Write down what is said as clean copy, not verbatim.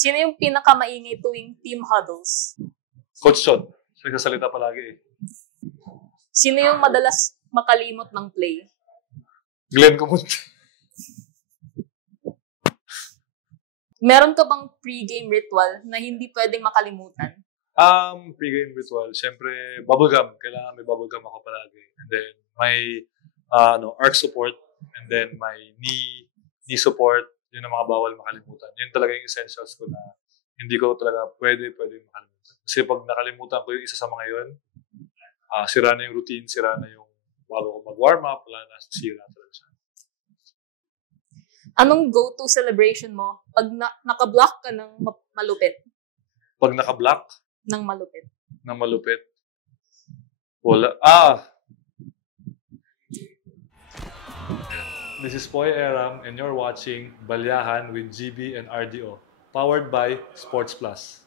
Sino yung pinakamaingay tuwing team huddles? Coach Chod. Nagsasalita palagi eh. Sino yung madalas makalimot ng play? Glenn Kumut. Meron ka bang pre-game ritual na hindi pwedeng makalimutan? Pre-game ritual. Siyempre, bubblegum. Kailangan may bubblegum ako palagi. And then, may arc support. And then, may knee support. Yun ang mga bawal makalimutan. Yun talaga yung essentials ko na hindi ko talaga pwede makalimutan. Kasi pag nakalimutan ko yung isa sa mga yun, sira na yung routine, sira na yung bago ko mag-warm up, wala na, sira talaga siya. Anong go-to celebration mo pag naka-block ka ng malupit? Pag naka-block? Ng malupit. Ng malupit? Wala. This is Poy Eram and you're watching Balyahan with GB and RDO, powered by Sports Plus.